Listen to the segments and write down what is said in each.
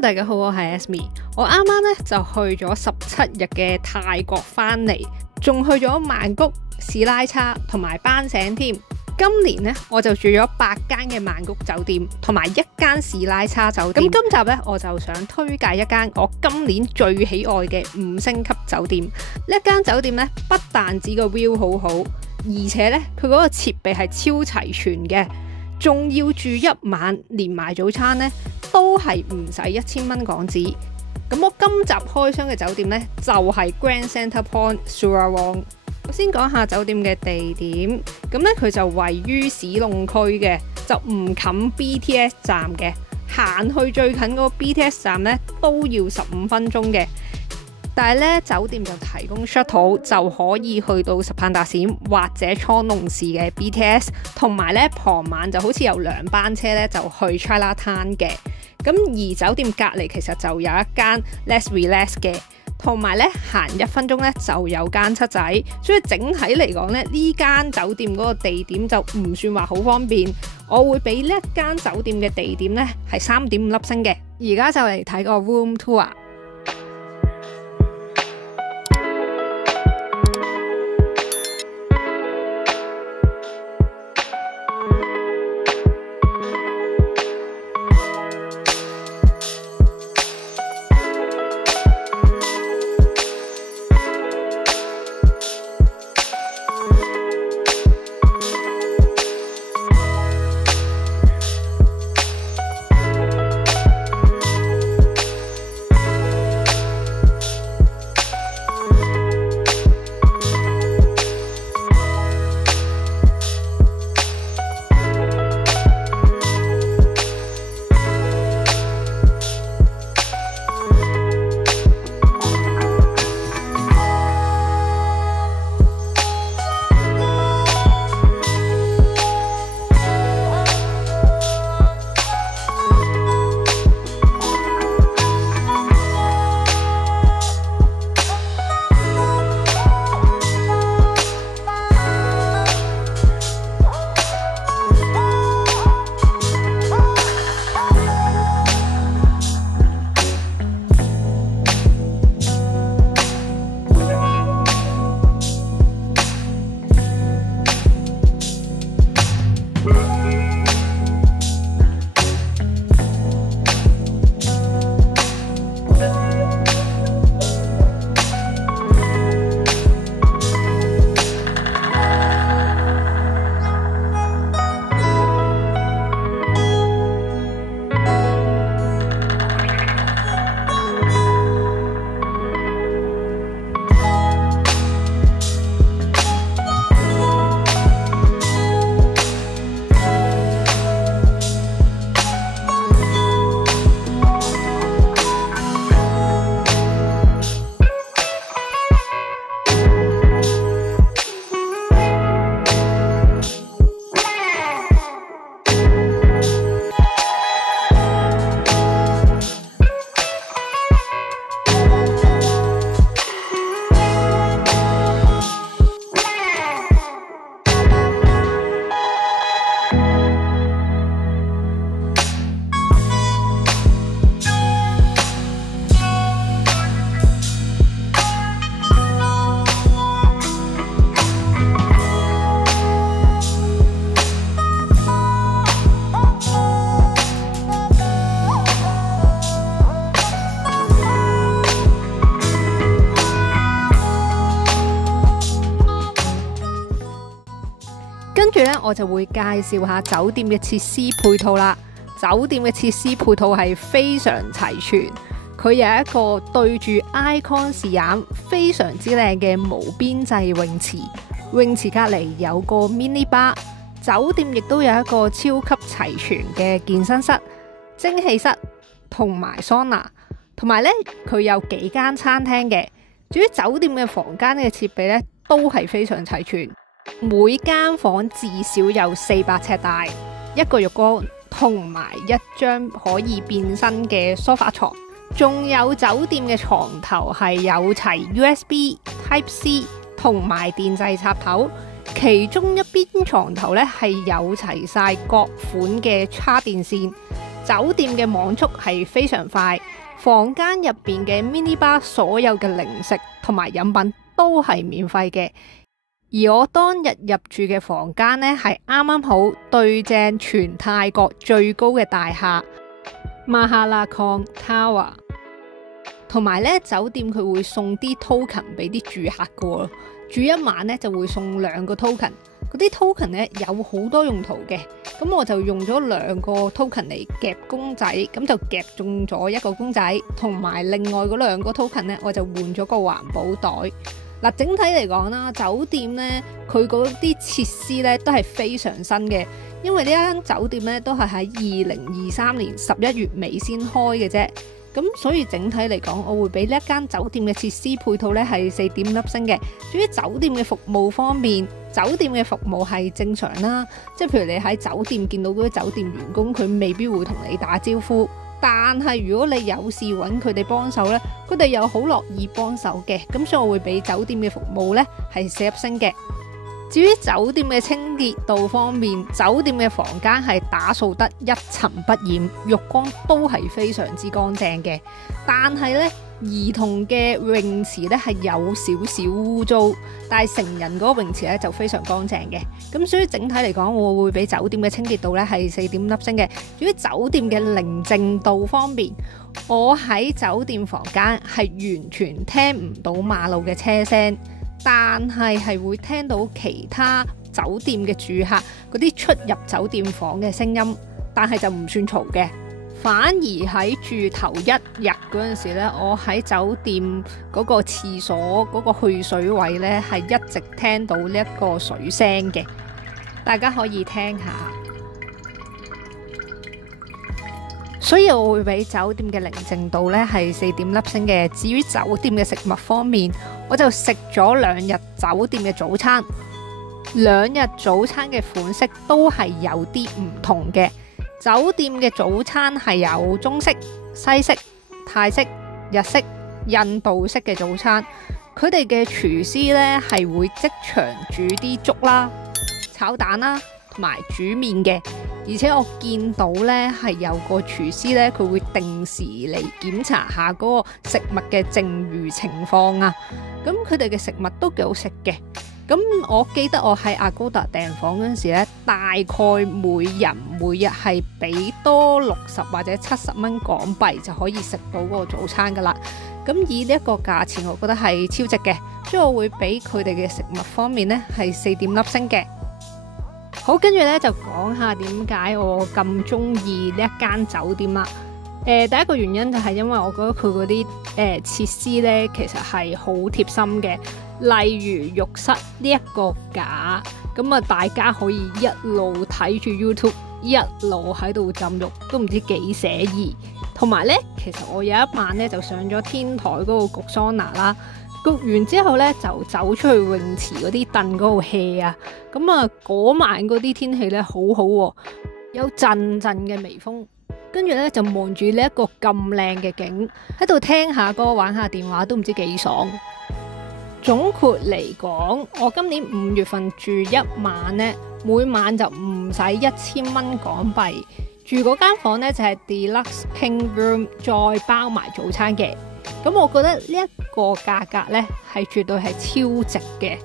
Hello， 大家好，我係 Esme。我啱啱咧就去咗17日嘅泰國翻嚟，仲去咗曼谷、士拉差同埋班省添。今年咧我就住咗8間嘅曼谷酒店，同埋1間士拉差酒店。咁今集咧我就想推介一間我今年最喜愛嘅5星級酒店。呢一間酒店咧不但止個 view 好好，而且咧佢嗰個設備係超齊全嘅。仲要住1晚，連埋早餐呢，都係唔使1000蚊港紙。咁我今集開箱嘅酒店呢，就係 Grand Centrepoint Surawong。我先講下酒店嘅地點，咁呢，佢就位於市弄區嘅，就唔近 BTS 站嘅，行去最近嗰個 BTS 站呢，都要15分鐘嘅。但係咧，酒店就提供 shuttle 就可以去到十盼達閃或者蒼龍寺嘅 BTS， 同埋咧傍晚就好似有2班車咧就去 Chinatown 嘅。咁而酒店隔離其實就有一間 Let's Relax 嘅，同埋咧行1分鐘咧就有間七仔。所以整體嚟講咧，呢間酒店嗰個地點就唔算話好方便。我會俾呢一間酒店嘅地點咧係3.5粒星嘅。而家就嚟睇個 room tour。跟住咧，我就會介紹下酒店嘅設施配套啦。酒店嘅設施配套係非常齊全，佢有一個對住 Icon 視野非常之靚嘅無邊際泳池，泳池隔離有個 mini bar。酒店亦都有一個超級齊全嘅健身室、蒸氣室同埋桑拿，同埋咧佢有幾間餐廳嘅。至於酒店嘅房間嘅設備咧，都係非常齊全。每間房至少有400尺大，一個浴缸同埋1張可以變身嘅梳化床，仲有酒店嘅床頭係有齊 USB、Type-C 同埋電掣插頭，其中一邊床頭咧係有齊晒各款嘅叉電線，酒店嘅網速係非常快，房間入邊嘅 mini bar 所有嘅零食同埋飲品都係免費嘅。而我當日入住嘅房間呢，係啱啱好對正全泰國最高嘅大廈馬哈拉康 Tower， 同埋呢酒店佢會送啲 token 俾啲住客嘅，住一晚呢就會送2個 token。嗰啲 token 呢有好多用途嘅，咁我就用咗2個 token 嚟夾公仔，咁就夾中咗1個公仔，同埋另外嗰2個 token 呢，我就換咗個環保袋。嗱，整體嚟講啦，酒店呢，佢嗰啲設施呢都係非常新嘅，因為呢間酒店呢都係喺2023年11月尾先開嘅啫。咁所以整體嚟講，我會俾呢一間酒店嘅設施配套呢係4.5粒星嘅。至於酒店嘅服務方面，酒店嘅服務係正常啦，即係譬如你喺酒店見到嗰啲酒店員工，佢未必會同你打招呼。但係如果你有事揾佢哋幫手呢，佢哋又好樂意幫手嘅。咁所以我會俾酒店嘅服務呢係4粒星嘅。至於酒店嘅清潔度方面，酒店嘅房間係打掃得一塵不染，浴缸都係非常之乾淨嘅。但係呢，兒童嘅泳池呢係有少少污糟，但係成人嗰個泳池呢就非常乾淨嘅。咁所以整體嚟講，我會俾酒店嘅清潔度呢係4.5粒星嘅。至於酒店嘅寧靜度方面，我喺酒店房間係完全聽唔到馬路嘅車聲。但係會聽到其他酒店嘅住客嗰啲出入酒店房嘅聲音，但係就唔算嘈嘅。反而喺住頭1日嗰陣時呢，我喺酒店嗰個廁所嗰個去水位呢，係一直聽到呢一個水聲嘅，大家可以聽下。所以我會俾酒店嘅寧靜度呢係4.5粒星嘅。至於酒店嘅食物方面，我就食咗2日酒店嘅早餐，2日早餐嘅款式都係有啲唔同嘅。酒店嘅早餐係有中式、西式、泰式、日式、印度式嘅早餐。佢哋嘅廚師呢係會即場煮啲粥啦、炒蛋啦同埋煮麵嘅。而且我見到呢係有個廚師呢，佢會定時嚟檢查下嗰個食物嘅剩餘情況啊。咁佢哋嘅食物都幾好食嘅。咁我記得我喺 Agoda 訂房嗰陣時呢，大概每人每日係俾多60或者70蚊港幣就可以食到嗰個早餐噶啦。咁以呢一個價錢，我覺得係超值嘅，所以我會俾佢哋嘅食物方面呢係4.5粒星嘅。好，跟住咧就講下點解我咁中意呢一間酒店啦。第一個原因就係因為我覺得佢嗰啲設施咧，其實係好貼心嘅。例如浴室呢一個架，咁啊大家可以一路睇住 YouTube， 一路喺度浸浴，都唔知幾寫意。同埋咧，其實我有一晚咧就上咗天台嗰個焗桑拿啦。焗完之後咧，就走出去泳池嗰啲凳嗰度 hea 啊！咁啊，嗰晚嗰啲天氣咧好好喎，有陣陣嘅微風，跟住咧就望住呢一個咁靚嘅景，喺度聽下歌、玩下電話，都唔知幾爽。總括嚟講，我今年5月份住1晚呢，每晚就唔使1000蚊港幣，住嗰間房呢，就係 Deluxe King Room， 再包埋早餐嘅。咁我覺得呢一個價格呢係絕對係超值嘅。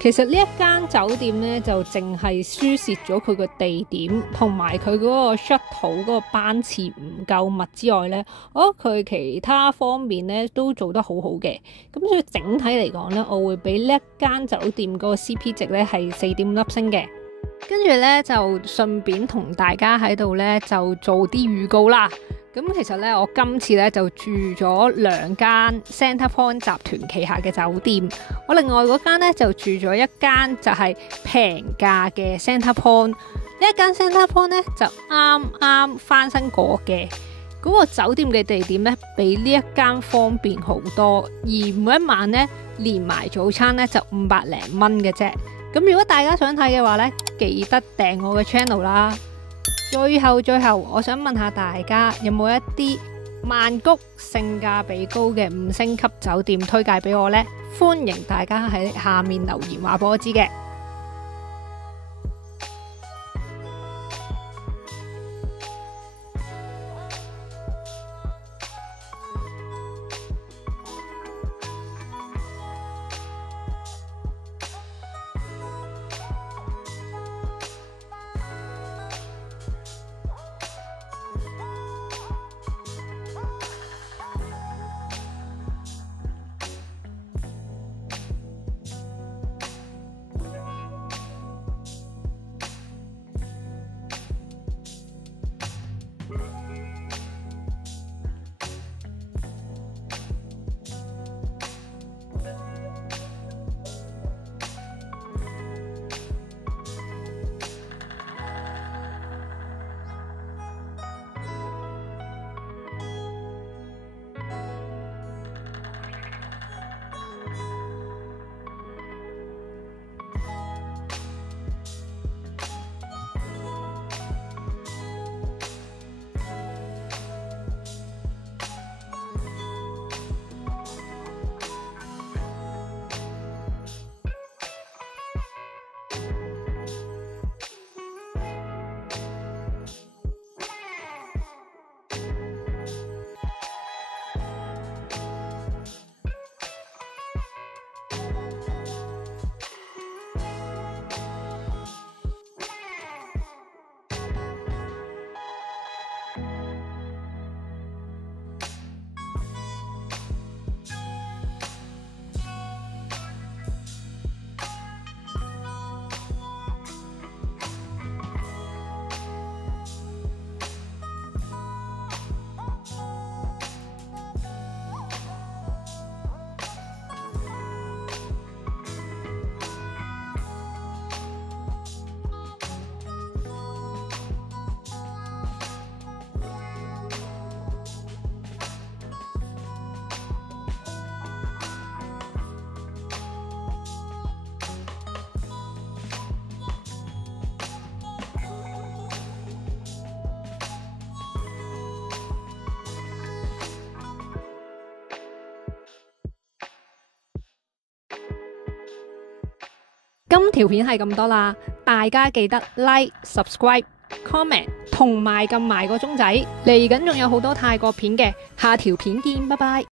其實呢一間酒店呢，就淨係輸蝕咗佢個地點同埋佢嗰個 shuttle 嗰個班次唔夠密之外呢，我覺得佢其他方面呢都做得好好嘅。咁所以整體嚟講呢，我會俾呢一間酒店嗰個 CP 值呢係4.5粒星嘅。跟住呢，就順便同大家喺度呢就做啲預告啦。咁其實咧，我今次咧就住咗2間 Centrepoint 集團旗下嘅酒店。我另外嗰間咧就住咗一間就係平價嘅 Centrepoint。呢一間 Centrepoint 咧就啱啱翻新過嘅。嗰個酒店嘅地點咧比呢一間方便好多，而每一晚咧連埋早餐咧就500零蚊嘅啫。咁如果大家想睇嘅話咧，記得訂我嘅 channel 啦。最後，我想問下大家，有冇一啲曼谷性價比高嘅5星級酒店推介俾我呢？歡迎大家喺下面留言話俾我知嘅。今條片係咁多啦，大家記得 like、subscribe、comment 同埋撳埋個鐘仔，嚟緊仲有好多泰國片嘅，下條片見，拜拜。